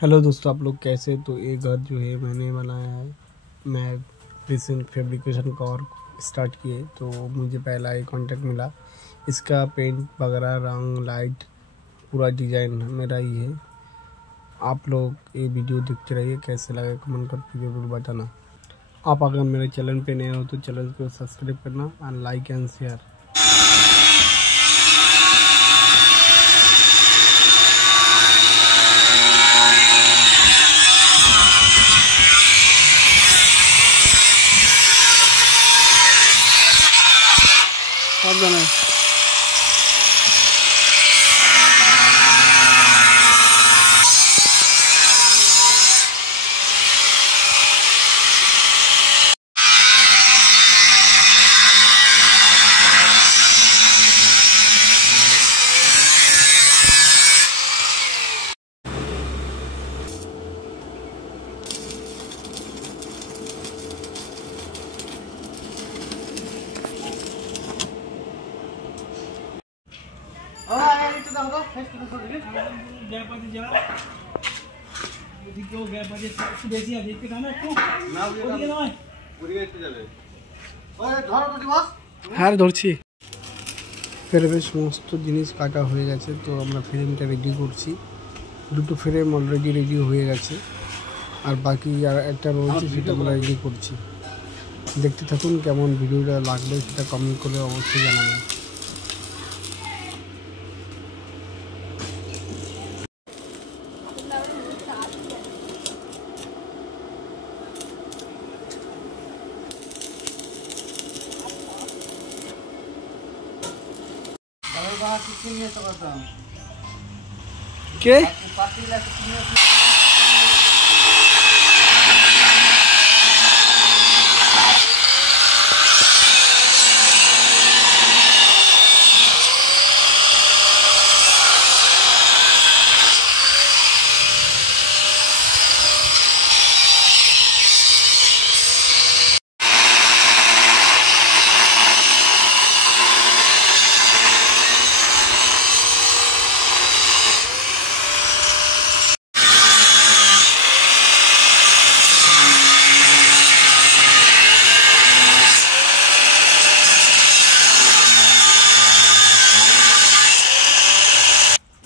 Hello दोस्तों, आप लोग कैसे। तो ये घर जो है मैंने बनाया है। मैं रिसेंट फैब्रिकेशन का और स्टार्ट किए तो मुझे पहला ही कॉन्टेक्ट मिला। इसका पेंट वगैरह, रंग, लाइट, पूरा डिज़ाइन मेरा ही है। आप लोग ये वीडियो देखते रहिए, कैसे लगे कमेंट करके जरूर बताना। आप अगर मेरे चैनल पे नए हो तो चैनल को सब्सक्राइब करना और लाइक एंड शेयर। सावधान। হ্যাঁ ধরছি। ফ্রেমের সমস্ত জিনিস কাটা হয়ে গেছে, তো আমরা ফ্রেমটা রেডি করছি। দুটো ফ্রেম অলরেডি রেডি হয়ে গেছে, আর বাকি আর একটা রয়েছে, সেটা আমরা রেডি করছি। দেখতে থাকুন, কেমন ভিডিওটা লাগলো সেটা কমেন্ট করে অবশ্যই জানাবেন। কে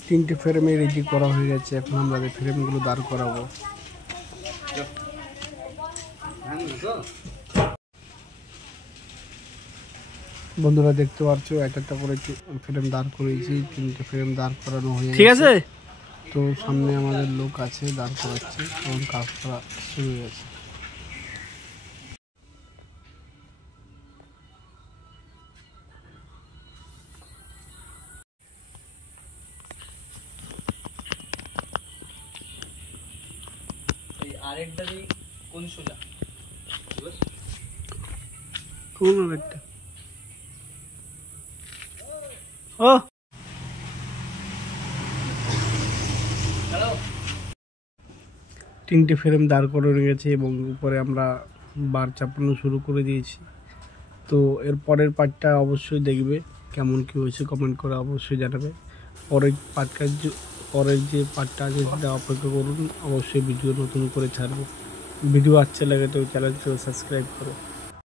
তিনটে ফ্রেমে রেডি করা হয়ে গেছে। এখন আমরা ফ্রেমগুলো দাঁড় করাবো। বন্ধুরা দেখতে পাচ্ছ, একটা করে ফ্রেম দাঁড় করেছি। তিনটে ফ্রেম দাঁড় করানো হয়ে গেছে। ঠিক আছে, তো সামনে আমাদের লোক আছে, দাঁড় করাচ্ছে এবং কাজ করা শুরু হয়ে গেছে। আরেকটা দিই কোন সোজা কোন আরেকটা ও হ্যালো। তিনটে ফ্রেম দাঁড় করে গেছে এবং উপরে আমরা বার চাপানো শুরু করে দিয়েছি। তো এর পরের পার্টটা অবশ্যই দেখবে, কেমন কি হয়েছে কমেন্ট করে অবশ্যই জানাবে। পরের যে পার্টটা আছে সেটা অপেক্ষা করুন, অবশ্যই ভিডিও নতুন করে ছাড়বো। ভিডিও আচ্ছা লাগে তো চ্যানেলকে সাবস্ক্রাইব করো।